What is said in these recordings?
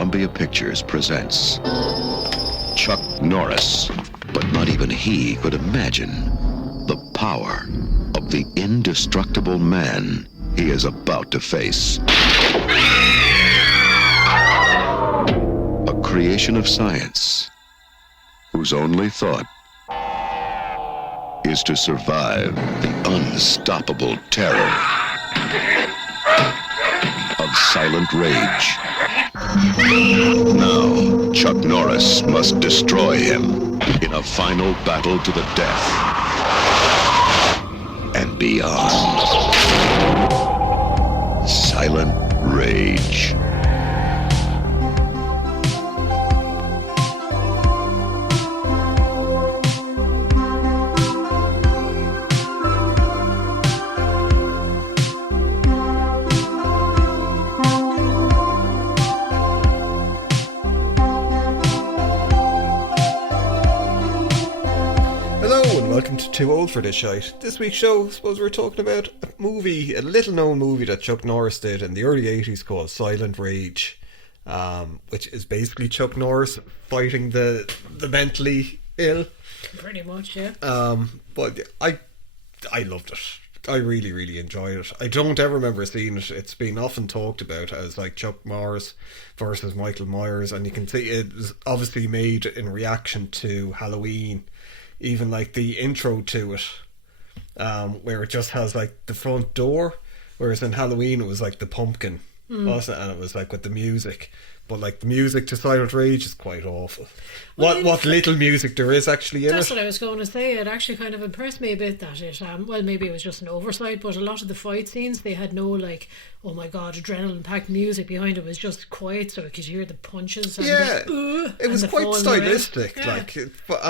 Columbia Pictures presents Chuck Norris, but not even he could imagine the power of the indestructible man he is about to face. A creation of science whose only thought is to survive the unstoppable terror of silent rage. Now, Chuck Norris must destroy him in a final battle to the death and beyond. Silent Rage. Welcome to Too Old for This Shite. This week's show, I suppose we're talking about a little known movie that Chuck Norris did in the early 80s called Silent Rage, which is basically Chuck Norris fighting the mentally ill. Pretty much, yeah. But I loved it. I really, really enjoyed it. I don't ever remember seeing it. It's been often talked about as like Chuck Norris versus Michael Myers, and you can see it was obviously made in reaction to Halloween. Even like the intro to it, where it just has like the front door, whereas in Halloween it was like the pumpkin, wasn't it? And it was like with the music, but like the music to Silent Rage is quite awful. Well, what little music there is actually in it. That's what I was going to say. It actually kind of impressed me a bit that it, well, maybe it was just an oversight, but a lot of the fight scenes, they had no like, oh my god, adrenaline-packed music behind it. It was just quiet, so you could hear the punches. And it was quite stylistic, like, but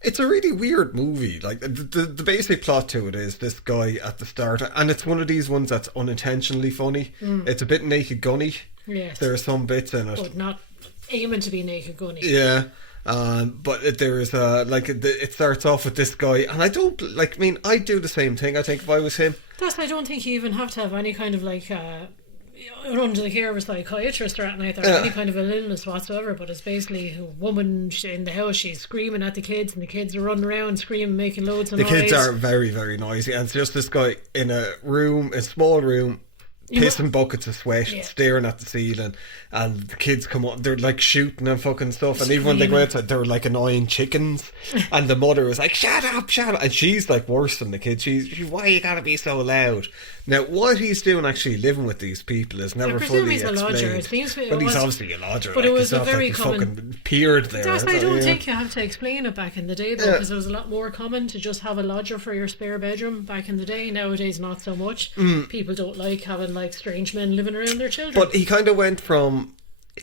It's a really weird movie. Like the basic plot to it is this guy at the start, and it's one of these ones that's unintentionally funny. It's a bit Naked Gunny. Yes, there are some bits in it, but not aiming to be Naked Gunny. Yeah, but there is it starts off with this guy, and I don't like. I mean, I'd do the same thing. I think if I was him. I don't think you even have to have any kind of like. Under the care of a psychiatrist or anything, or any kind of an illness whatsoever, but it's basically a woman in the house, she's screaming at the kids, and the kids are running around screaming, making loads of noise. The kids are very, very noisy, and it's just this guy in a small room, pissing buckets of sweat, staring at the ceiling, and the kids come up, they're like shooting and fucking stuff, and even when they go outside, they're like annoying chickens, and the mother is like, shut up, and she's like worse than the kids. She's why you gotta be so loud? Now, what he's doing actually living with these people is never fully explained. He's a lodger. But he's obviously a lodger. But it was a very common... fucking peered there. I don't think you have to explain it back in the day, though, because it was a lot more common to just have a lodger for your spare bedroom back in the day. Nowadays, not so much. People don't like having, like, strange men living around their children. But he kind of went from...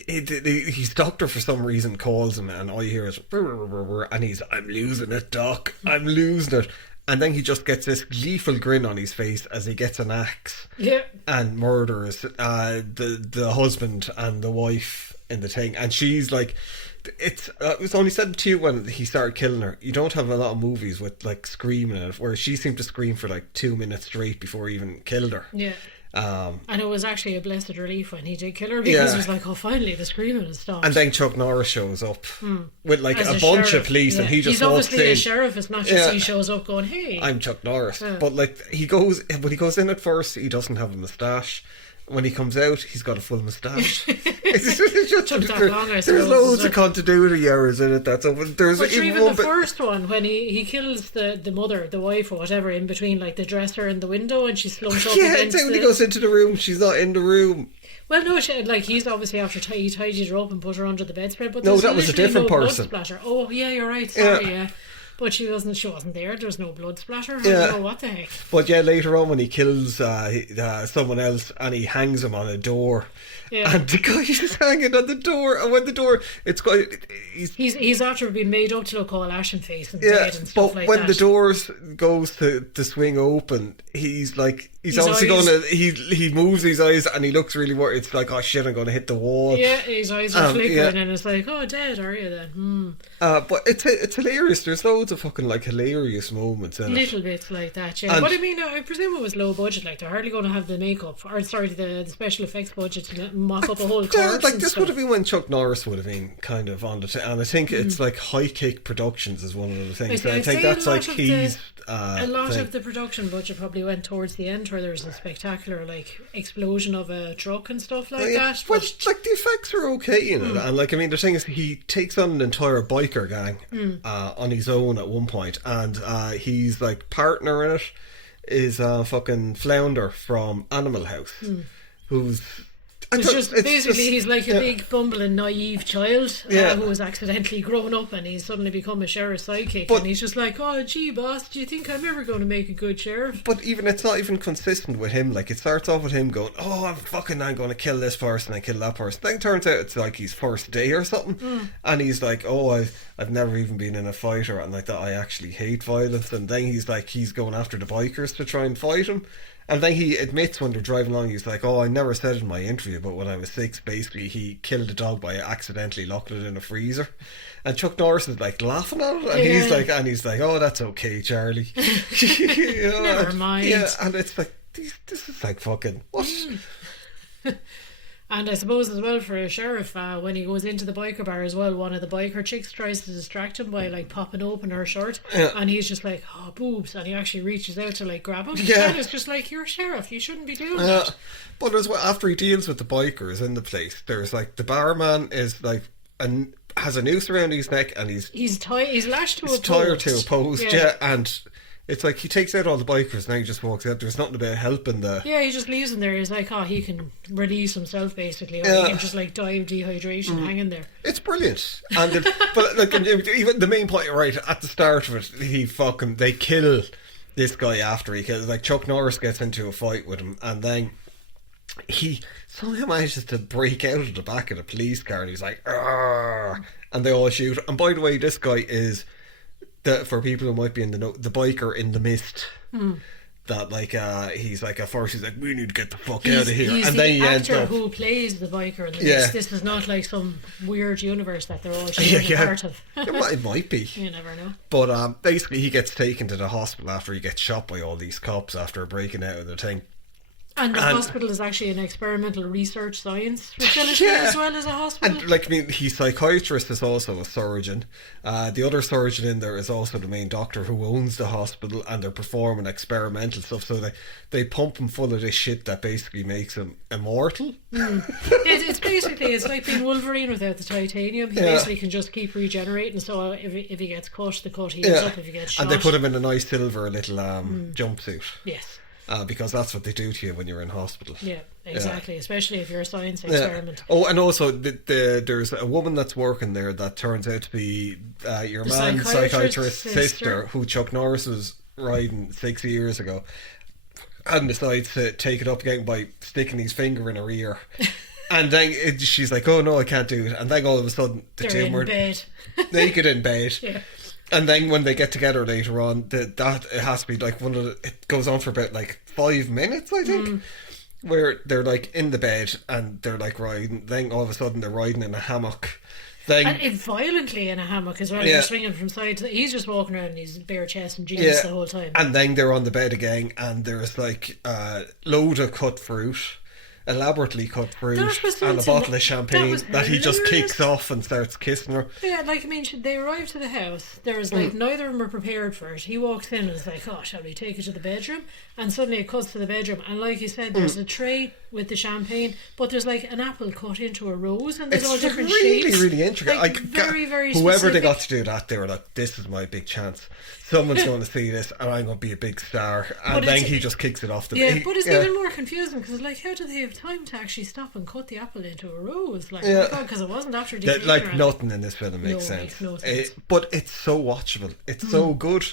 His doctor, for some reason, calls him, and all you hear is... And he's, I'm losing it, doc. I'm losing it. And then he just gets this gleeful grin on his face as he gets an axe and murders the husband and the wife in the thing. And she's like, it was only said to you when he started killing her. You don't have a lot of movies with like screaming in it, where she seemed to scream for like 2 minutes straight before he even killed her. Yeah. And it was actually a blessed relief when he did kill her, because it was like, oh, finally the screaming has stopped. And then Chuck Norris shows up with like a bunch of police, and he just walks in. He's obviously a sheriff. It's not just he shows up going, hey, I'm Chuck Norris. But like he goes in at first, he doesn't have a moustache. When he comes out, he's got a full moustache. It's just, there's loads of continuity errors in it. But even the first one, when he kills the mother, the wife or whatever, in between like the dresser and the window, and she slumps up against when he goes into the room, she's not in the room. Well, no, he's obviously after he tidied her up and put her under the bedspread. But no, that was a different person. Blood splatter. Oh, yeah, you're right. Sorry, yeah. But she wasn't there. There was no blood splatter. I don't know what the heck. But yeah, later on when he kills someone else and he hangs him on a door, and the guy is hanging on the door, and when the door, it's quite. He's after being made up to look all ashen face and dead and stuff like that. But when the doors goes to swing open, he's obviously going to. He moves his eyes and he looks really worried. It's like, oh shit, I'm going to hit the wall. Yeah, his eyes are flickering and it's like, oh, dead, are you then? But it's hilarious. There's loads of fucking like hilarious moments in it. Little bits like that, yeah. But I mean, I presume it was low budget. Like they're hardly going to have the makeup, or sorry, the special effects budget to mock up a whole corpse. Like this would have been when Chuck Norris would have been kind of on the and I think it's like High Kick Productions is one of the things. I think that's like his. A lot of the production budget probably went towards the end, where there's a spectacular like explosion of a truck and stuff like that. But like the effects are okay in it, and like I mean the thing is he takes on an entire biker gang on his own at one point, and he's like partner in it is fucking Flounder from Animal House, who's. He's like a big bumbling naive child who has accidentally grown up and he's suddenly become a sheriff's sidekick, and he's just like, oh gee boss, do you think I'm ever going to make a good sheriff? But even it's not even consistent with him. Like it starts off with him going, oh I'm going to kill this person and kill that person, then turns out it's like his first day or something, and he's like, oh I've never even been in a fight or anything like that, I actually hate violence, and then he's like he's going after the bikers to try and fight him. And then he admits when they're driving along, he's like, oh, I never said in my interview, but when I was 6, basically, he killed a dog by accidentally locking it in a freezer. And Chuck Norris is like laughing at it, and he's like, oh, that's okay, Charlie. You know, never mind. Yeah, and it's like, this is like fucking, what? And I suppose as well for a sheriff, when he goes into the biker bar as well, one of the biker chicks tries to distract him by like popping open her shirt, and he's just like, oh boobs, and he actually reaches out to like grab him. And it's just like, you're a sheriff, you shouldn't be doing that. But as well, after he deals with the bikers in the place, there's like the barman is like has a noose around his neck, and he's lashed to a post. Tied to a post, and it's like he takes out all the bikers, now he just walks out. There's nothing about helping the... Yeah, he just leaves them there. He's like, he can release himself, basically. Or he can just, like, die of dehydration hanging there. It's brilliant. And but, like, even the main point, right, at the start of it, they kill this guy after he kills... Like, Chuck Norris gets into a fight with him, and then he somehow manages to break out of the back of the police car, and he's like, argh, and they all shoot. And by the way, this guy is... for people who might be in the biker in The Mist, that like he's like at first he's like, we need to get the fuck out of here, and then he ends up who plays the biker in The Mist. This is not like some weird universe that they're all sharing a part of. It might be, you never know. But basically he gets taken to the hospital after he gets shot by all these cops after breaking out of the thing. And the hospital is actually an experimental research science facility as well as a hospital. And like, I mean, his psychiatrist is also a surgeon. The other surgeon in there is also the main doctor who owns the hospital, and they're performing experimental stuff. So they pump him full of this shit that basically makes him immortal. It's like being Wolverine without the titanium. He basically can just keep regenerating. So if he gets cut, the cut heals up. If he gets shot, and they put him in a nice silver little jumpsuit. Yes. Because that's what they do to you when you're in hospital. Yeah, exactly. Especially if you're a science experiment. Oh, and also there's a woman that's working there that turns out to be your man's psychiatrist's sister, who Chuck Norris was riding 6 years ago, and decides to take it up again by sticking his finger in her ear. And then she's like, oh no, I can't do it. And then all of a sudden the two were naked in bed. Yeah. And then when they get together later on, that it has to be like it goes on for about like 5 minutes, I think, where they're like in the bed and they're like riding. Then all of a sudden they're riding in a hammock. And violently in a hammock as well. They're swinging from side to side. He's just walking around in his bare chest and jeans the whole time. And then they're on the bed again, and there's like a load of cut fruit. Elaborately cut fruit and a bottle of champagne that he just kicks off and starts kissing her. Yeah, like I mean, they arrive to the house. There's like neither of them are prepared for it. He walks in and is like, "Oh, shall we take it to the bedroom?" And suddenly it cuts to the bedroom, and like you said, there's a tray with the champagne, but there's like an apple cut into a rose, and there's all different shapes. It's really intricate. Like, very whoever specific. they got to do that, they were like, "This is my big chance. Someone's going to see this, and I'm going to be a big star." And then he just kicks it off the bed. Yeah, but it's even more confusing because, like, how do they have time to actually stop and cut the apple into a rose? Like, oh my God, because it wasn't after DNA. Like, nothing in this film makes sense. No sense. But it's so watchable. It's so good.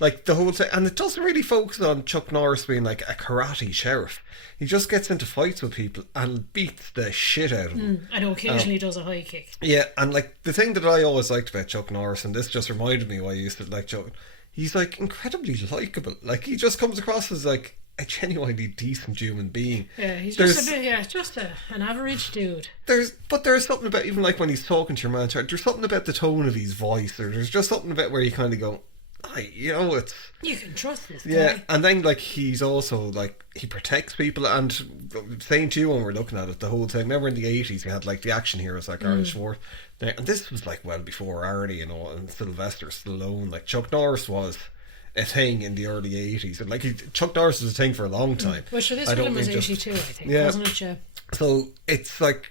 Like, the whole thing. And it doesn't really focus on Chuck Norris being, like, a karate sheriff. He just gets into fights with people and beats the shit out of them. And occasionally does a high kick. Yeah, and, like, the thing that I always liked about Chuck Norris, and this just reminded me why I used to like Chuck, he's like incredibly likeable. Like, he just comes across as like a genuinely decent human being. Yeah, he's There's- just a bit, just an average dude. There's something about, even like when he's talking to your man, there's something about the tone of his voice, or there's just something about where you kind of go, it's... You can trust this guy. Yeah, and then like he's also like, he protects people, and saying to you when we're looking at it, the whole thing, remember in the 80s you had like the action heroes like Arnold Schwarzenegger, and this was like well before Arnie and Sylvester Stallone. Like Chuck Norris was a thing in the early 80s, and like Chuck Norris was a thing for a long time. Well, sure, this I don't film was mean just- 82, I think, Yeah. wasn't it? Yeah. So it's like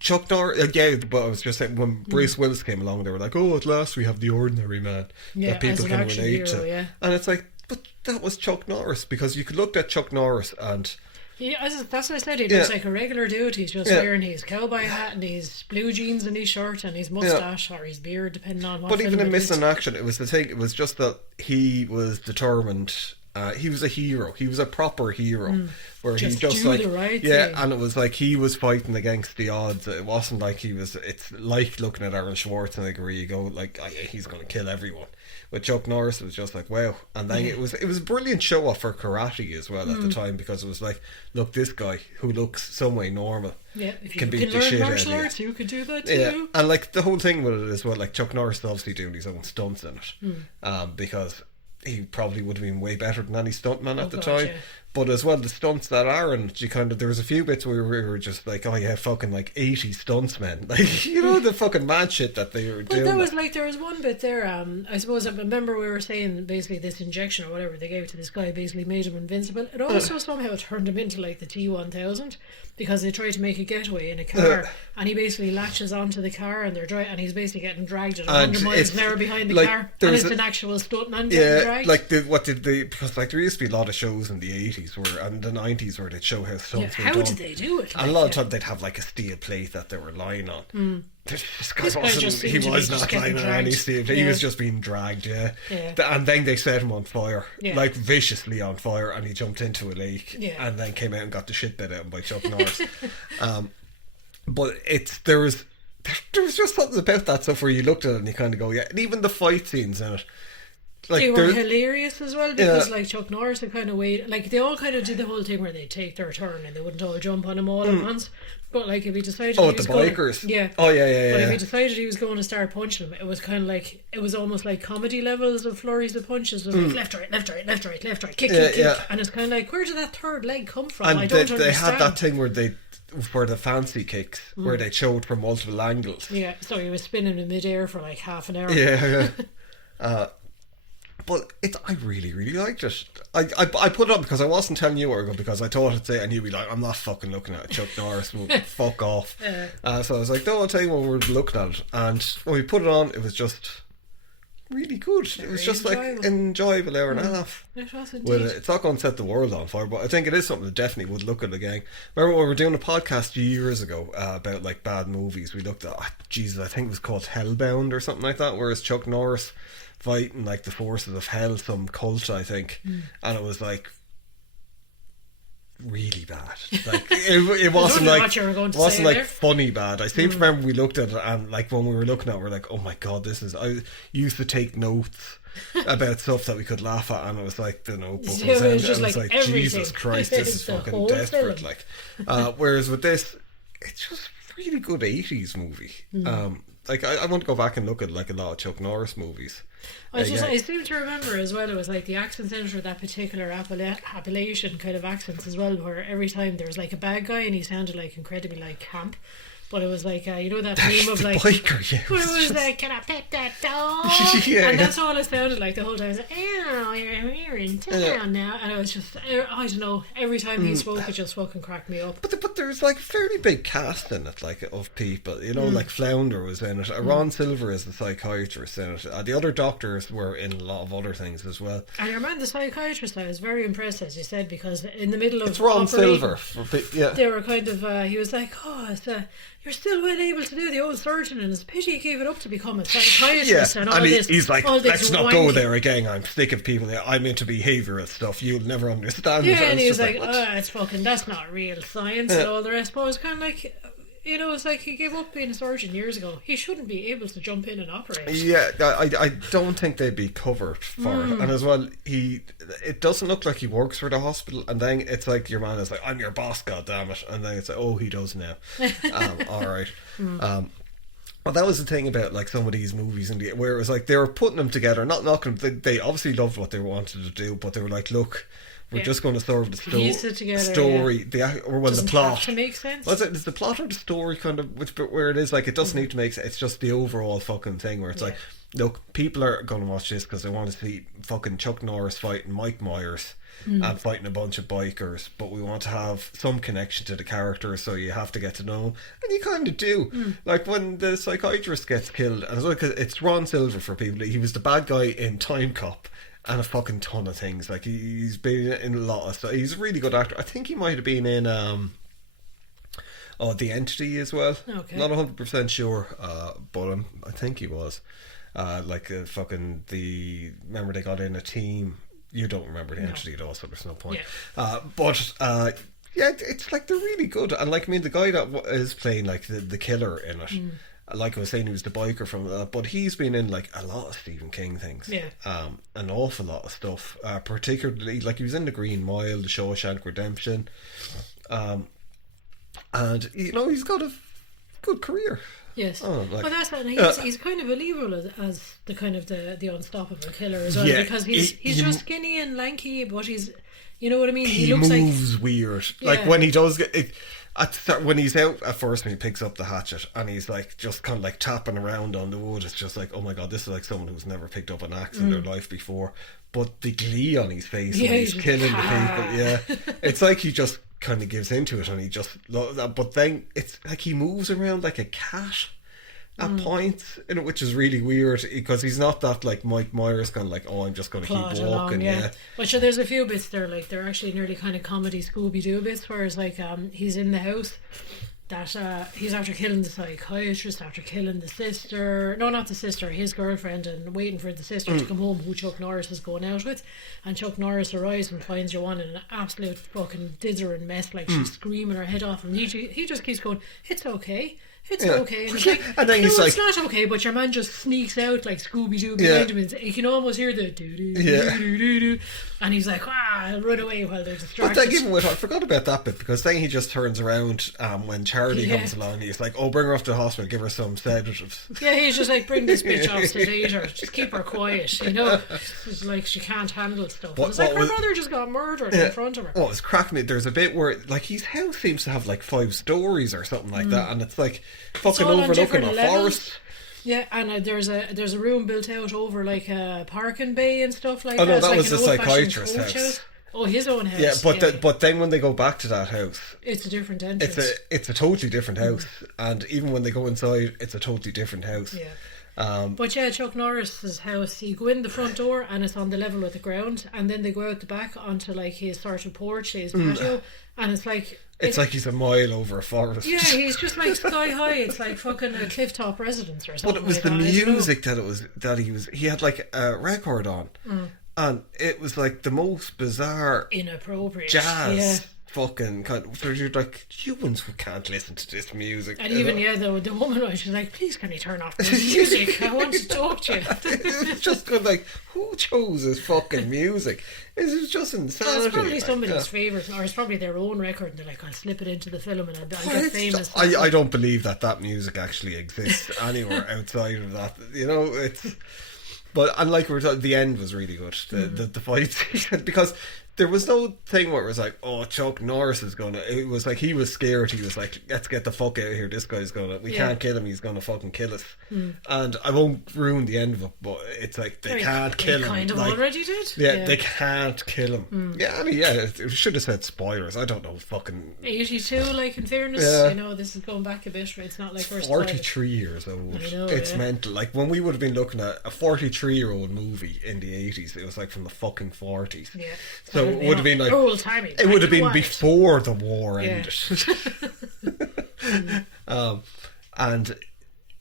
Chuck Norris, but I was just saying, when Bruce Willis came along, they were like, "Oh, at last we have the ordinary man Yeah, that people as an can action relate hero, to." yeah. And it's like, but that was Chuck Norris, because you could look at Chuck Norris and That's what I said. He Yeah. looks like a regular dude. He's just Yeah. wearing his cowboy hat and his blue jeans and his shirt and his mustache or his beard, depending on what. But even film in it is. Missing Action, it was the thing. It was just that he was determined. He was a hero. He was a proper hero, where Just he just do like the right yeah, thing. and it was like he was fighting against the odds. It wasn't like he was. It's like looking at Arnold Schwarzenegger, where you go like, oh, yeah, he's going to kill everyone. With Chuck Norris, it was just like, wow. And then it was a brilliant show off for karate as well at the time, because it was like, look, this guy who looks some way normal, Yeah, if you can can, beat the learn shit out of martial you. arts, you could do that too. Yeah, and like the whole thing with it as well, like Chuck Norris is obviously doing his own stunts in it, because he probably would have been way better than any stuntman at the God, time. yeah. But as well, the stunts that are, and you kind of, there was a few bits where we were just like, oh yeah, fucking like 80 stuntsmen, like, you know, the fucking mad shit that they were But doing. that was like, there was one bit there, I suppose, I remember we were saying basically this injection or whatever they gave to this guy basically made him invincible. It also somehow turned him into like the T-1000, because they tried to make a getaway in a car and he basically latches onto the car and and he's basically getting dragged at 100 And miles it's an hour behind the like, car, there and was it's a- an actual stuntman getting yeah, dragged. like because like there used to be a lot of shows in the 80s and the 90s where they'd show how stunts were how done. did they do it? And a lot of time they'd have like a steel plate that they were lying on. This guy This guy wasn't. just He seemed to be was just not getting lying on any dragged. steel plate. He Yeah. was just being dragged. Yeah. Yeah. And then they set him on fire, Yeah. like viciously on fire, and he jumped into a lake. Yeah. And then came out and got the shit bit out of him by Chuck Norris. But there was just something about that stuff where you looked at it and you kind of go, yeah. And even the fight scenes in it, like They were there- hilarious as well, because Yeah. like Chuck Norris had kind of waited, like they all kind of did the whole thing where they take their turn and they wouldn't all jump on him all at once. But like if he decided, Oh, he with was the going, bikers? yeah, Oh, yeah. But if he decided he was going to start punching him, it was kind of like, it was almost like comedy levels of flurries of punches. It was like left, right, left, right, left, right, left, right, kick, Yeah, kick, kick, yeah. and it's kind of like, where did that third leg come from? And I don't they understand. had that thing where for the fancy kicks, where they showed from multiple angles. Yeah, so he was spinning in midair for like half an hour. Yeah. But I really, really liked it. I put it on because I wasn't telling you where to go, because I thought it'd say, and you'd be like, I'm not fucking looking at a Chuck Norris movie. Fuck off. So I was like, no, I'll tell you when we're looking at it. And when we put it on, it was just really good. It was just enjoyable. like enjoyable hour and a half. It was With indeed. it. It's not going to set the world on fire, but I think it is something that definitely would look at again. Remember when we were doing a podcast years ago about like bad movies? We looked at, Jesus, I think it was called Hellbound or something like that, whereas Chuck Norris fighting like the forces of hell, some cult, I think, and it was like really bad. Like it wasn't know like what you were going to it wasn't say like there. funny bad. I seem to remember we looked at it, and like when we were looking at it, we're like, oh my god, this is. I used to take notes about stuff that we could laugh at, and it was like the Notebook. It was and just it was like Jesus everything. Christ, this is The fucking whole desperate. film. Like, whereas with this, it's just really good 80s movie. Like I want to go back and look at like a lot of Chuck Norris movies. I Again. seem to remember as well, it was like the accents in it, or that particular Appalachian kind of accents as well, where every time there was like a bad guy and he sounded like incredibly like camp, but it was like you know that meme of the like biker, yeah. where it was just- like, can I pet that dog? Yeah, and yeah. that's all it sounded like the whole time. It was like, oh, you're in town now, and it was just, I don't know, every time he spoke it just fucking cracked me up. But there's like a fairly big cast in it, like of people. You know, like Flounder was in it. Ron Silver is the psychiatrist in it. The other doctors were in a lot of other things as well. And I remember the psychiatrist, I was very impressed, as you said, because in the middle of It's Ron operating, Silver. Yeah. they were kind of he was like, oh, you're still well able to do the old surgeon, and it's a pity you gave it up to become a psychiatrist. And all this, he's like, all this let's not go wanking." there again. I'm sick of people. I'm into behavioural stuff. You'll never understand. Yeah, it. and It's he was just like, what? it's fucking, that's not real science and all the rest. But I was kind of like, You know, it's like he gave up being a surgeon years ago. He shouldn't be able to jump in and operate. Yeah, I don't think they'd be covered for it. And as well, it doesn't look like he works for the hospital. And then it's like your man is like, I'm your boss, goddammit. And then it's like, oh, he does now. Alright. Well, that was the thing about like some of these movies where it was like they were putting them together, not knocking them. They obviously loved what they wanted to do, but they were like, look, we're just going to serve the story, the plot. Have to make sense. Well, is the plot or the story kind of where it is like it doesn't need to make sense. It's just the overall fucking thing where it's like, look, people are going to watch this because they want to see fucking Chuck Norris fighting Mike Myers and fighting a bunch of bikers, but we want to have some connection to the characters, so you have to get to know him, and you kind of do. Like when the psychiatrist gets killed, and it's Ron Silver for people. He was the bad guy in Time Cop and a fucking ton of things. Like he's been in a lot of stuff. He's a really good actor. I think he might have been in The Entity as well. Okay. Not 100% sure, but I think he was. Remember they got in a team. You don't remember The Entity though, so there's no point. Yeah. It's like they're really good. And like, I mean, the guy that is playing like the killer in it, like I was saying, he was the biker from that, but he's been in like a lot of Stephen King things. Yeah. An awful lot of stuff. Particularly, like he was in The Green Mile, The Shawshank Redemption. And you know, he's got a good career. Yes. Oh, like, that's it. He's kind of believable as the kind of the unstoppable killer as well, because he's just skinny and lanky, but he's, you know what I mean? He looks moves weird. Yeah. Like when he does get it, when he's out at first, when he picks up the hatchet and he's like just kind of like tapping around on the wood, it's just like, oh my god, this is like someone who's never picked up an axe in their life before. But the glee on his face when he's killing the people, it's like he just kind of gives into it, and he just, but then it's like he moves around like a cat at points, which is really weird, because he's not that like Mike Myers kind of like, oh, I'm just going to keep walking. Along, but sure, there's a few bits there, like they're actually nearly kind of comedy Scooby-Doo bits, whereas like he's in the house that he's after killing the psychiatrist, after killing the sister, no, not the sister, his girlfriend, and waiting for the sister to come home, who Chuck Norris is going out with, and Chuck Norris arrives and finds your one in an absolute fucking dithering mess, like she's screaming her head off, and he just keeps going, it's okay, and it's like, and then he's like, it's not okay, but your man just sneaks out like Scooby-Doo behind him, and you can almost hear the do-do-do-do-do, and he's like, I'll run away while they're distracted. But then I forgot about that bit, because then he just turns around when Charlie comes along, he's like, oh, bring her off to the hospital, give her some sedatives. Yeah, he's just like, bring this bitch off, sedate her, just keep her quiet, you know. It's like she can't handle stuff. It's like her brother just got murdered in front of her. Oh, it's cracking me. There's a bit where like his house seems to have like 5 stories or something like that, and it's like fucking overlooking a forest. Yeah, and there's a room built out over like a parking bay and stuff like that. Oh no, that like was the psychiatrist's house. Oh, his own house. Yeah, but then when they go back to that house, it's a different entrance. It's a totally different house, and even when they go inside, it's a totally different house. Yeah. But yeah, Chuck Norris's house, you go in the front door and it's on the level with the ground, and then they go out the back onto like his sort of porch, his patio, and it's like like he's a mile over a forest. Yeah, he's just like sky high. It's like fucking a clifftop residence or something. But it was like the that, music he had like a record on, and it was like the most bizarre, inappropriate jazz. Fucking kind of, so you're like, humans can't listen to this music. And even the woman, she's like, please can you turn off the music, I want to talk to you. It's just kind of like, who chose this fucking music? It's just insanity. It's probably somebody's favourite, or it's probably their own record, and they're like, I'll slip it into the film and I'll get famous. I don't believe that music actually exists anywhere outside of that, you know. It's, but, and like we were talking, the end was really good, the fight scene, because there was no thing where it was like, oh, Chuck Norris is gonna, it was like he was scared, he was like, let's get the fuck out of here, this guy's gonna, we can't kill him, he's gonna fucking kill us. And I won't ruin the end of it, but it's like, they can't kill him. Kind of like, already did. Yeah, they can't kill him. Yeah, I mean, it should have said spoilers, I don't know, fucking 82, like, in fairness, you know, this is going back a bit, it's not like we're 43 years old. I know, it's mental. Like, when we would have been looking at a 43-year-old movie in the 80s, it was like from the fucking 40s. Yeah. So it would have been like, old-timey, it would have been before the war ended. And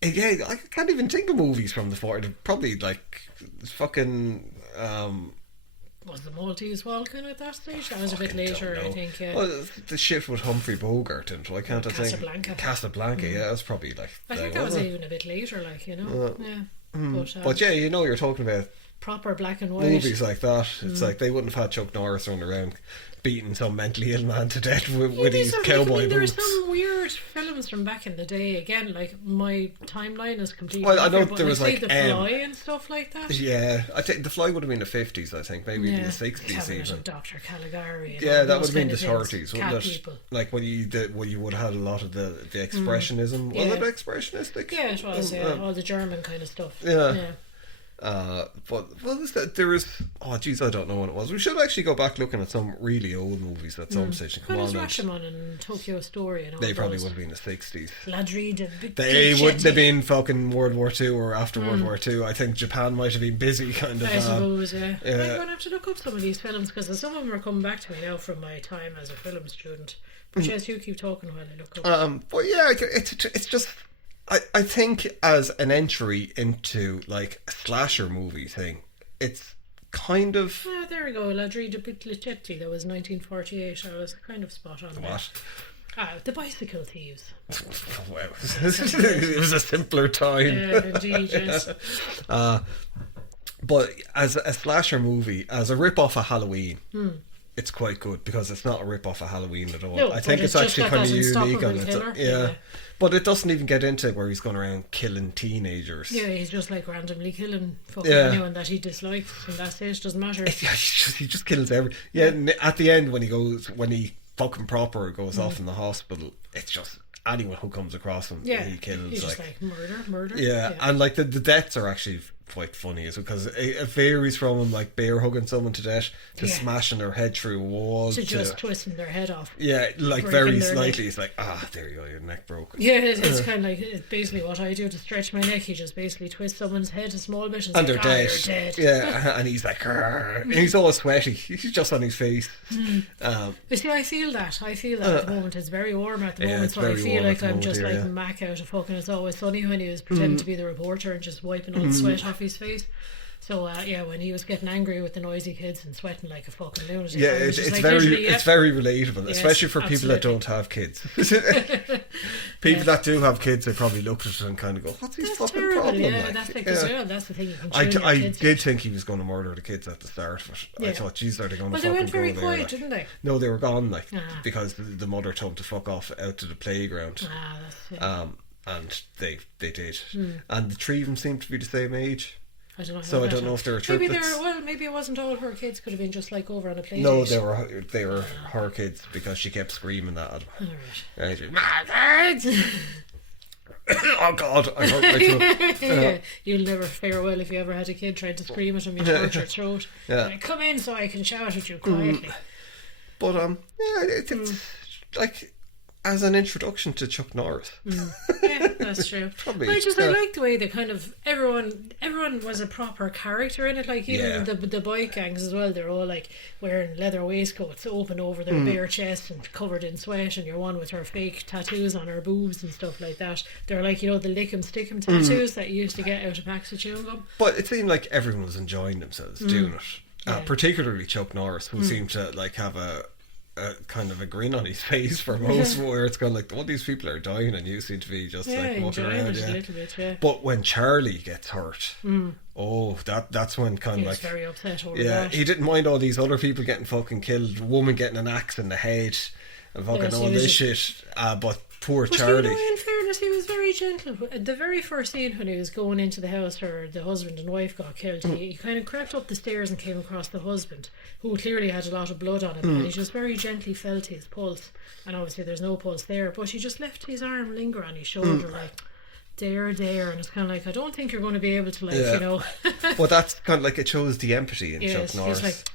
again, I can't even think of movies from the 40s. Probably like fucking was the Maltese Falcon at that stage? That was a bit later, I think. Yeah. Well, the shit with Humphrey Bogart and why can't I think Casablanca. Yeah, that's probably like. I think that was even a bit later, like, you know. Yeah. But yeah, you know, you're talking about proper black and white movies like that. It's like they wouldn't have had Chuck Norris running around beating some mentally ill man to death with his cowboy there are boots. some weird films from back in the day. Again, like my timeline is completely. Well, I know different, there was like The Fly and stuff like that. Yeah, I think The Fly would have been the 50s. I think maybe the 60s even. Dr. Caligari. Yeah, that would have been the 30s, Cat wouldn't it? people. Like when you would have had a lot of the expressionism. Was it expressionistic? Yeah, it was. All the German kind of stuff. Yeah. But what was that? There was I don't know what it was. We should actually go back looking at some really old movies at some stage and come on. Rashomon and Tokyo Story and all they those. probably would have been the 60s. Ladrid. They wouldn't have been fucking World War II or after World War II. I think Japan might have been busy, kind of. I suppose, yeah. I'm going to have to look up some of these films because some of them are coming back to me now from my time as a film student. But yes, you keep talking while I look up. But yeah, it's just. I think as an entry into like a slasher movie thing, it's kind of. There we go. Ladri de Pitlichetti. That was 1948. I was kind of spot on. What? The Bicycle Thieves. Wow. It was a simpler time. Yeah, indeed, yes. But as a slasher movie, as a rip-off of Halloween, it's quite good because it's not a rip-off of Halloween at all. No, I think it's actually kind of unique on it. Yeah. But it doesn't even get into where he's going around killing teenagers. Yeah, he's just like randomly killing fucking anyone that he dislikes, and that's it. Doesn't matter. He just kills every. Yeah, at the end when he fucking proper goes off in the hospital, it's just anyone who comes across him, he kills. He's just like murder. Yeah, and like the deaths are actually quite funny as well because it varies from him like bear hugging someone to death to smashing their head through a wall to just twisting their head off. Yeah, like very slightly. It's like there you go, your neck broken. Yeah, it's kind of like it's basically what I do to stretch my neck. You just basically twist someone's head a small bit and they're dead. They're dead. Yeah, and he's like, and he's all sweaty. He's just on his face. You see, I feel that at the moment. It's very warm at the moment, so I feel like I'm just like Mac out of fucking It's Always Sunny when he was pretending to be the reporter and just wiping all the sweat off his face. So when he was getting angry with the noisy kids and sweating like a fucking lunatic, it's very relatable, especially for people that don't have kids. People that do have kids, they probably look at it and kind of go, "What's his fucking problem?" Yeah, that's the thing. You can I did think he was going to murder the kids at the start, but I thought, "Geez, are they going to?" Well, they went very quiet, didn't they? No, they were gone, because the mother told them to fuck off out to the playground. And they did, and the three of them seemed to be the same age. I don't know. So I don't know if they were triplets. Maybe it wasn't all her kids. Could have been just like over on a play. No, they were her kids because she kept screaming that at them. All right. My kids! Oh God, I hurt my throat. You'll never fare well if you ever had a kid trying to scream at him. You hurt your throat. Like, come in so I can shout at you quietly. But it's like. As an introduction to Chuck Norris. Yeah, that's true. Probably. I like the way they kind of everyone was a proper character in it. Like even the bike gangs as well. They're all like wearing leather waistcoats open over their bare chest and covered in sweat. And you're one with her fake tattoos on her boobs and stuff like that. They're like the lick 'em stick 'em tattoos that you used to get out of packs of chewing gum. But it seemed like everyone was enjoying themselves doing it. Particularly Chuck Norris, who seemed to like have a kind of a grin on his face for most where it's gone like all these people are dying and you seem to be just like walking around a little bit, But when Charlie gets hurt that's when kind of like very upset over that. He didn't mind all these other people getting fucking killed, a woman getting an axe in the head and fucking all this shit, but poor Charlie. In fairness, he was very gentle. The very first scene when he was going into the house where the husband and wife got killed, he kind of crept up the stairs and came across the husband, who clearly had a lot of blood on him, and he just very gently felt his pulse, and obviously there's no pulse there, but he just left his arm linger on his shoulder like there, and it's kind of like, I don't think you're going to be able to Well, that's kind of like, it shows the empathy in Chuck Norris.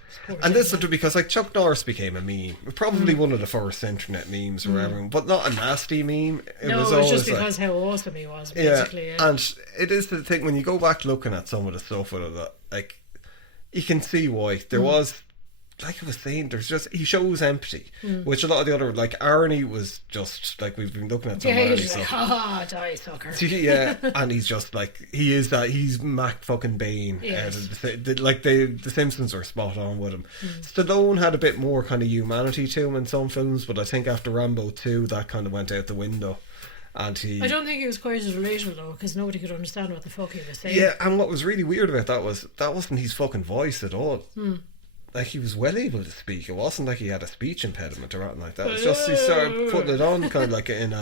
And this is because like Chuck Norris became a meme, probably one of the first internet memes or everyone, but not a nasty meme. It was just because how awesome he was, basically. And it is the thing when you go back looking at some of the stuff with it, that like you can see why there was like I was saying, he shows empathy, which a lot of the other, like Arnie was just like, we've been looking at some Yeah, Arnie he's stuff. like, ha, die, sucker. Yeah, and he's just like, he's Mac fucking Bane. Yes. The Simpsons are spot on with him. Stallone had a bit more kind of humanity to him in some films, but I think after Rambo 2 that kind of went out the window. And I don't think he was quite as relatable though, because nobody could understand what the fuck he was saying. Yeah, and what was really weird about that wasn't his fucking voice at all. Like, he was well able to speak. It wasn't like he had a speech impediment or anything like that. It was just he started putting it on kind of like in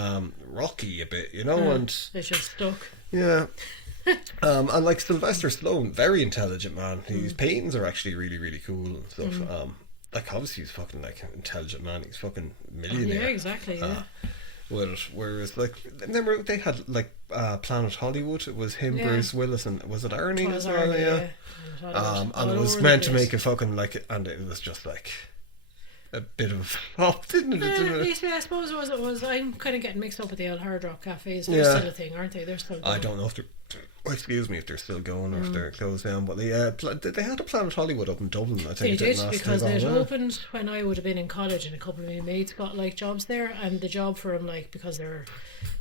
Rocky a bit, you know, and it just stuck. yeah. And like Sylvester Stallone, very intelligent man. His paintings are actually really, really cool and stuff. Like, obviously he's fucking like an intelligent man. He's fucking millionaire. Yeah, exactly. Yeah. With it, whereas like, remember they had like Planet Hollywood. It was him, Bruce Willis, and was it Arnie as well? Arnie, and it was meant to make a fucking like, and it was just like a bit of a flop, didn't it? Basically, I suppose it was. I'm kind of getting mixed up with the old Hard Rock cafes. They're still a thing, aren't they? They're still going. I don't know if they're, excuse me, if they're still going or if they're closed down, but they had a Planet Hollywood up in Dublin, I think. They did, last because time it on, opened when I would have been in college, and a couple of my mates got like jobs there, and the job for them, like, because it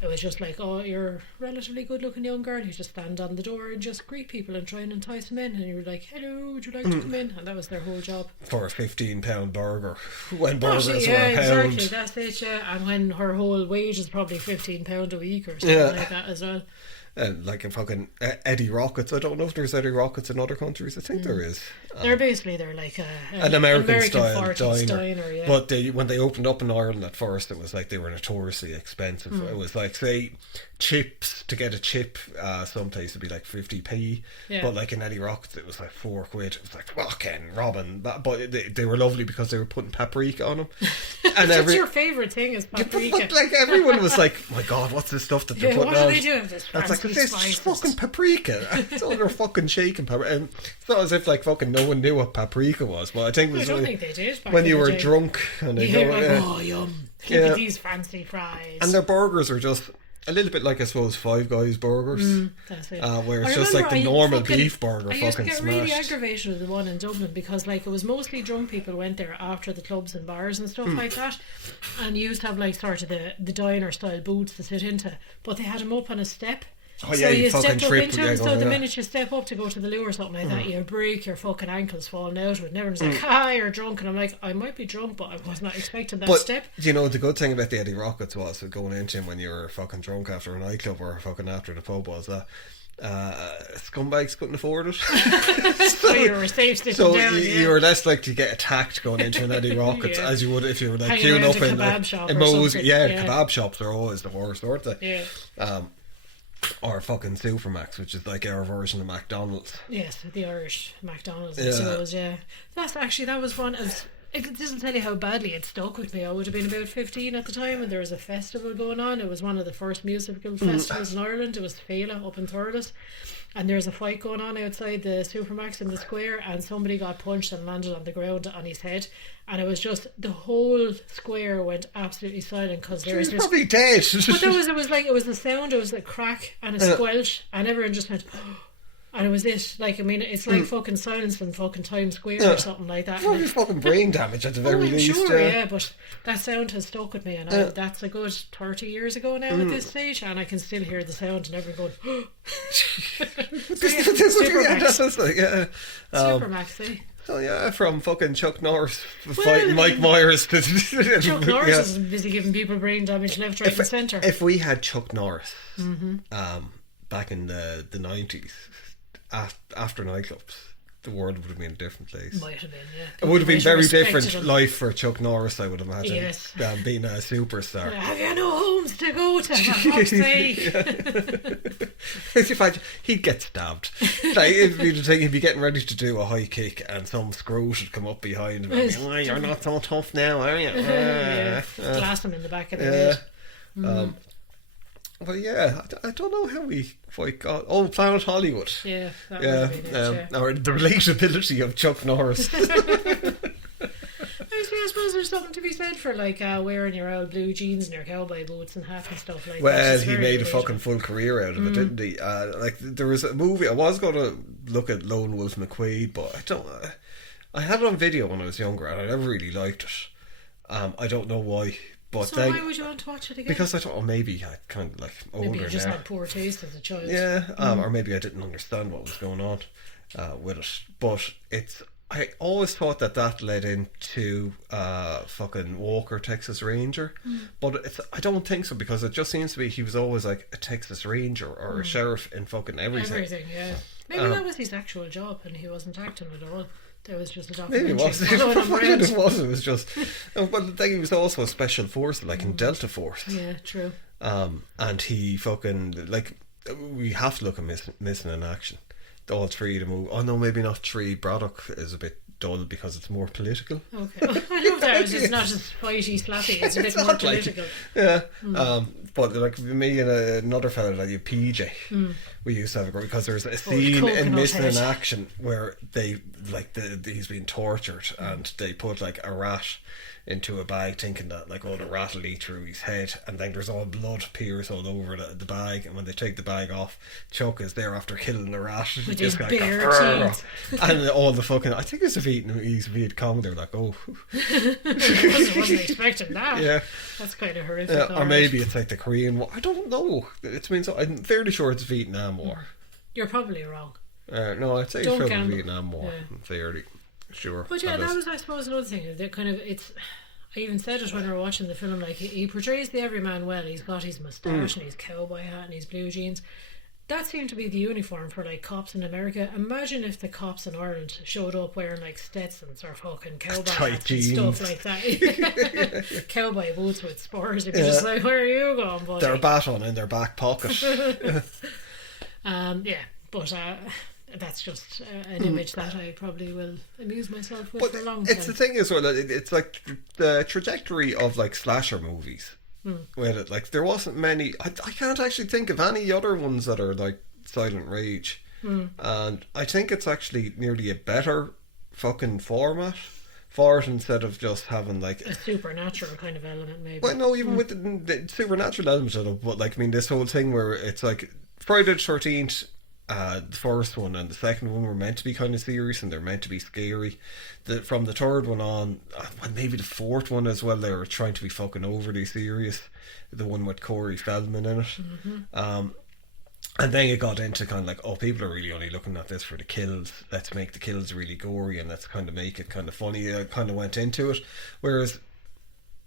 was just like, oh, you're a relatively good looking young girl, you just stand on the door and just greet people and try and entice them in, and you were like, hello, would you like to come in? And that was their whole job. For a £15 burger, when burgers were yeah, a pound. exactly, that's it, yeah. And when her whole wage is probably £15 a week or something like that as well. And like a fucking Eddie Rockets. I don't know if there's Eddie Rockets in other countries. I think there is. They're like an American style 40s diner. yeah. But when they opened up in Ireland at first, it was like they were notoriously expensive. It was like, say, chips, to get a chip someplace would be like 50p. Yeah. But like in Eddie Rockets, it was like £4. It was like fucking Robin. But they were lovely because they were putting paprika on them. And That's your favourite thing is paprika. But like everyone was like, my God, what's this stuff that they're putting on? What are they doing? This It's like, this is fucking paprika. It's all they're fucking shaking paprika. And it's not as if like fucking no one knew what paprika was. But I think it was I don't think they did back when in you the were day. drunk and they You're go, like, oh yum, look at these fancy fries. and their burgers are just a little bit like, I suppose, Five Guys burgers, that's it. where it's just like the normal beef burger. I used to fucking get smashed. really aggravated with the one in Dublin, because like it was mostly drunk people went there after the clubs and bars and stuff like that, and you used to have like sort of the diner style booths to sit into, but they had them up on a step. Oh yeah, So you step fucking up trip. into Yeah, them, so going, the yeah. minute you step up to go to the loo or something like that, you break your fucking ankles falling out of it. And everyone's like, you're drunk. And I'm like, I might be drunk, but I was not expecting that But step. you know, the good thing about the Eddie Rockets was going into him when you were fucking drunk after a nightclub or fucking after the pub was that scumbags couldn't afford it. So you were safe sitting So down. you were less likely to get attacked going into an Eddie Rockets Yeah. as you would if you were like Hanging queuing around up a in kebab like, shop in or Mo's. something. Yeah, Yeah. kebab shops are always the worst, aren't they? Yeah. Or fucking Supermax, which is like our version of McDonald's. Yes, the Irish McDonald's, I Yeah. suppose, yeah. That was one of... It doesn't tell you how badly it stuck with me. I would have been about 15 at the time, and there was a festival going on. It was one of the first musical festivals in Ireland. It was Fela up in Thurles. And there's a fight going on outside the Supermax in the square, and somebody got punched and landed on the ground on his head. And it was just, the whole square went absolutely silent, because there was He's this... probably dead. But it was the sound, it was a crack and a squelch, and everyone just went... And it was it. Like, I mean, it's like fucking silence in fucking Times Square or something like that. Probably fucking brain damage at the very I'm least. sure, yeah, but that sound has stuck with me, and that's a good 30 years ago now at this stage, and I can still hear the sound and everyone going, Yeah. Supermax, eh? Oh yeah, from fucking Chuck Norris fighting Mike Myers to Chuck Norris is busy giving people brain damage left, right and centre. If we had Chuck Norris back in the 90s, after nightclubs, the world would have been a different place. Might have been, yeah. It would have been Might very respected different him. life for Chuck Norris, I would imagine, Yes. than being a superstar. Have you no homes to go to, for fuck's sake? If he'd get stabbed. Like, he'd be getting ready to do a high kick and some screw should come up behind him and be, oh, you're not so tough now, are you? Yeah. Blast him in the back of the head. Well, yeah, I don't know how we got... Oh, Planet Hollywood. Yeah, that would have been it, yeah. Or the relatability of Chuck Norris. I suppose there's something to be said for like wearing your old blue jeans and your cowboy boots and hat and stuff like that. Well, It's he very made a relatable. fucking full career out of it, didn't he? Like, there was a movie, I was going to look at Lone Wolf McQuade, but I had it on video when I was younger, and I never really liked it. I don't know why, but So then why would you want to watch it again? because I thought, oh, maybe I kind of like older Maybe you just now. had poor taste as a child. Yeah, or maybe I didn't understand what was going on with it. But I always thought that led into fucking Walker, Texas Ranger. But I don't think so, because it just seems to be he was always like a Texas Ranger or a sheriff in fucking everything. Everything, yeah. Maybe that was his actual job and he wasn't acting at all. There was just a Maybe documentary. it was. following him around. It was just. But then he was also a special force, like in Delta Force. Yeah, true. And he fucking like we have to look at missing in action. All three of the movie. Oh no, maybe not three. Braddock is a bit dull because it's more political. Okay. I love that. It's not as fighty, slappy. It's a bit more political. Yeah. But like me and another fella, like PJ, we used to have a group, because there's a scene in Missing in Action where they like he's been tortured and they put like a rat into a bag, thinking that like, oh, the rat will eat through his head, and then there's all blood appears all over the bag, and when they take the bag off, Chuck is there after killing the rat With just his like, bare teeth. and all the fucking, I think it's a Viet Cong, they're like, oh I wasn't expecting that. yeah. That's kind of horrific. Yeah, or maybe it's like the Korean War. I don't know. It's been so. I'm fairly sure it's Vietnam War. You're probably wrong. No, I'd say Don't it's probably gamble. Vietnam War. Yeah. I'm fairly sure. But yeah, that that is. was, I suppose, another thing. That kind of, it's. I even said it when we were watching the film. Like he portrays the everyman well. He's got his moustache and his cowboy hat and his blue jeans. That seemed to be the uniform for like cops in America. Imagine if the cops in Ireland showed up wearing like Stetsons or fucking cowboy Tight hats jeans. and stuff like that. Cowboy boots with spurs. It'd be just like, where are you going, buddy? Their baton in their back pocket. Yeah, but that's just an image that I probably will amuse myself with But for a long time. it's the thing as well, that it's like the trajectory of like slasher movies. With it, like there wasn't many. I can't actually think of any other ones that are like Silent Rage, and I think it's actually nearly a better fucking format for it, instead of just having like A supernatural kind of element, maybe. well, no, even with the supernatural element of it, but like I mean, this whole thing where it's like Friday the 13th. The first one and the second one were meant to be kind of serious, and they're meant to be scary. From the third one on, well, maybe the fourth one as well, they were trying to be fucking overly serious. The one with Corey Feldman in it. And then it got into kind of like, oh, people are really only looking at this for the kills. Let's make the kills really gory, and let's kind of make it kind of funny. I kind of went into it, whereas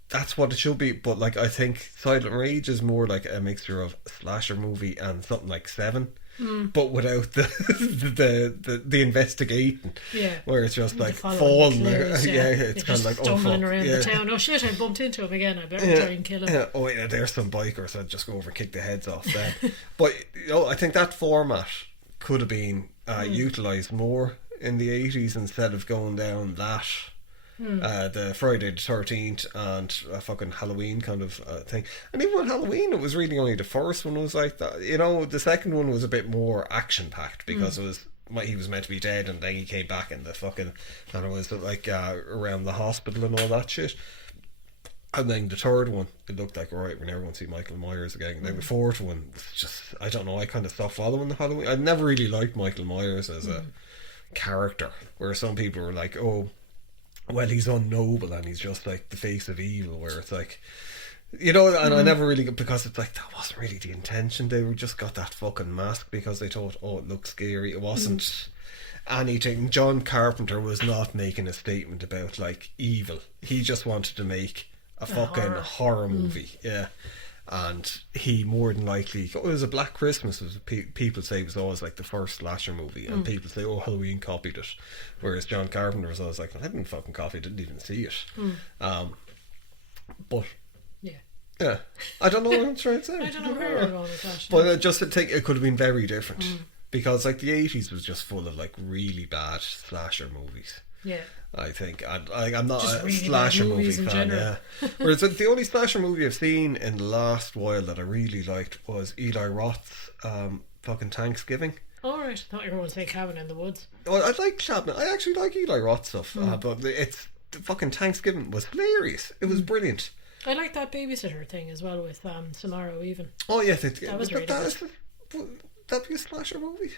that's what it should be. But like, I think Silent Rage is more like a mixture of a slasher movie and something like Seven. But without the investigating, Yeah. where it's just like following falling, clues, it's kind of like, oh fuck, stumbling around yeah. the town. Oh shit! I bumped into him again. I better try and kill him. Yeah. Oh yeah, there's some bikers. I'd just go over and kick the heads off them. But you know, I think that format could have been utilised more in the 80s, instead of going down that. The Friday the 13th and fucking Halloween kind of thing. And even with Halloween, it was really only the first one was like that. You know, the second one was a bit more action packed, because it was he was meant to be dead, and then he came back in the fucking, and it was like around the hospital and all that shit. And then the third one, it looked like, right, we're never going to see Michael Myers again. And then the fourth one was just, I don't know, I kind of stopped following the Halloween. I never really liked Michael Myers as a character, where some people were like, oh, well, he's unknowable and he's just like the face of evil, where it's like, you know, and I never really, because it's like, that wasn't really the intention. They were just got that fucking mask because they thought, oh, it looks scary. It wasn't anything. John Carpenter was not making a statement about like evil. He just wanted to make a fucking horror movie. Yeah. And he more than likely, it was a Black Christmas, was people say it was always like the first slasher movie, and people say, oh, Halloween copied it, whereas John Carpenter was always like, well, I didn't fucking copy it, didn't even see it. But yeah, I don't know what I'm trying to say. I don't know where you're going with that. But I just think it could have been very different, because like the 80s was just full of like really bad slasher movies. Yeah. I think I'm not Just a really slasher bad movie movies in fan. general. Yeah. Whereas the only slasher movie I've seen in the last while that I really liked was Eli Roth's fucking Thanksgiving. All right. I thought you were going to say Cabin in the Woods. Oh, I like Chapman. I actually like Eli Roth stuff, but it's the fucking Thanksgiving was hilarious. It was brilliant. I like that babysitter thing as well with Samara Weaving. Oh yeah, That was really good. that be a slasher movie?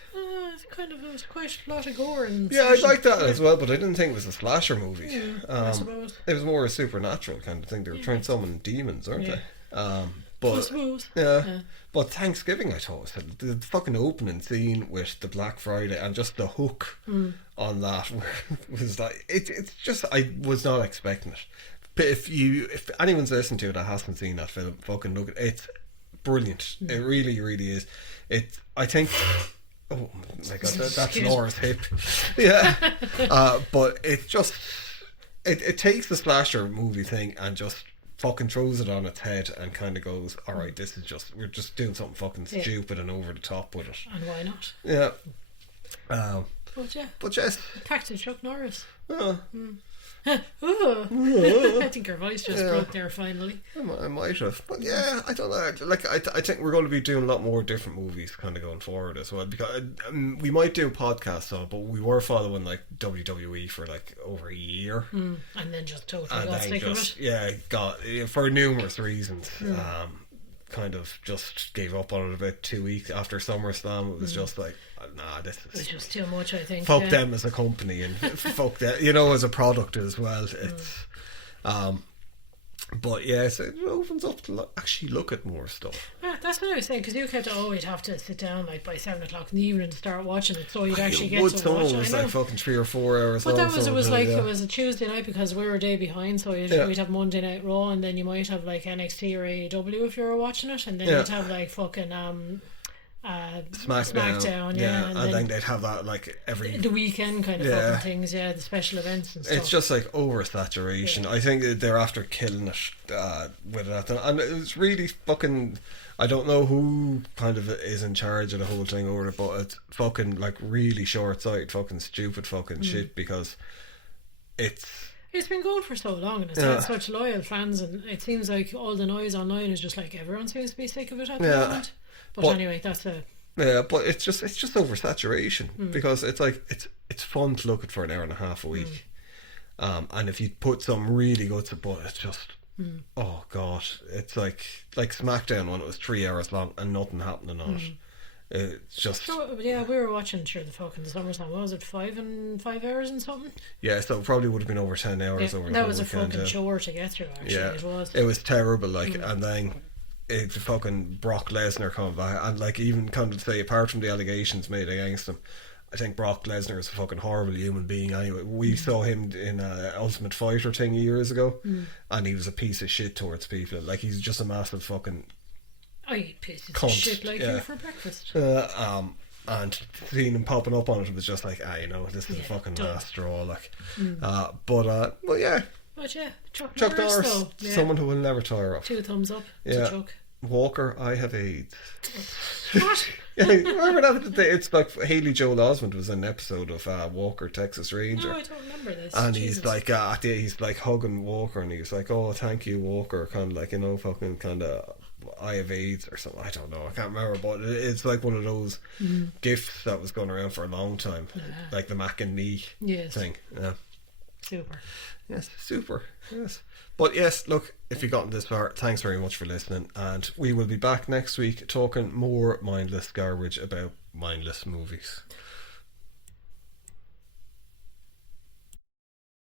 It's kind of, it was quite a lot of gore and. Yeah, I like that as well, but I didn't think it was a slasher movie. I suppose. It was more a supernatural kind of thing. They were trying to summon demons, aren't they? But I suppose. Yeah. But Thanksgiving, I thought, the fucking opening scene with the Black Friday and just the hook on that was like, it's just, I was not expecting it. But if anyone's listening to it that hasn't seen that film, fucking look at it. It's brilliant. It really, really is. I think. Oh my god, that's Laura's hip. Yeah, but it just it takes the slasher movie thing and just fucking throws it on its head and kind of goes, all right, this is just, we're just doing something fucking stupid and over the top with it. And why not? Yeah. But yes. Back to Chuck Norris. Oh. I think her voice just broke there finally. I might have, but yeah, I don't know. Like I think we're going to be doing a lot more different movies kind of going forward as well, because we might do podcasts on it, but we were following like WWE for like over a year, and then just totally got sick of it. Yeah, got for numerous reasons. Kind of just gave up on it about 2 weeks after SummerSlam. It was just like, nah, this is, it's just too much, I think. Fuck them as a company and fuck that, as a product as well. It's but yeah, so it opens up to actually look at more stuff. Yeah, that's what I was saying, because you kept always have to sit down like by 7 o'clock in the evening and start watching it, so you'd actually get to watch it. It was like fucking 3 or 4 hours but long. But it was a Tuesday night because we were a day behind, so we'd have Monday Night Raw, and then you might have like NXT or AEW if you were watching it, and then you'd have like fucking SmackDown, and then they'd have that like every the weekend kind of fucking things, the special events and stuff. It's just like oversaturation. I think they're after killing it with that, and it's really fucking. I don't know who kind of is in charge of the whole thing over it, but it's fucking like really short-sighted, fucking stupid, fucking shit, because it's been going for so long and it's had such loyal fans, and it seems like all the noise online is just like everyone seems to be sick of it at the moment. But anyway, that's but it's just oversaturation, because it's like it's fun to look at for an hour and a half a week, and if you put some really good support, it's just oh god, it's like SmackDown when it was 3 hours long and nothing happening on it. It's just we were watching through the fucking SummerSlam. What was it, 5 hours and something? Yeah, so it probably would have been over 10 hours over the that whole was a weekend, fucking chore to get through. Actually, it was terrible. And then it's fucking Brock Lesnar coming back, and like even kind of say, apart from the allegations made against him, I think Brock Lesnar is a fucking horrible human being anyway. We saw him in a Ultimate Fighter thing years ago, and he was a piece of shit towards people. Like, he's just a massive fucking I eat pieces cunt. of shit like you for breakfast. And seeing him popping up on it was just like, this is a fucking last straw. Like, but yeah. But yeah, Chuck Norris, someone who will never tire of. 2 thumbs up to Chuck. Walker, I have AIDS. What? Remember that? It's like Haley Joel Osment was in an episode of Walker, Texas Ranger. No, I don't remember this. And he's like, he's like hugging Walker, and he's like, "Oh, thank you, Walker." Kind of like, fucking kind of, I have AIDS or something. I don't know. I can't remember, but it's like one of those gifts that was going around for a long time, like the Mac and Me thing. Yeah. Super. Yes, super. Yes. But yes, look, if you've gotten this far, thanks very much for listening, and we will be back next week talking more mindless garbage about mindless movies.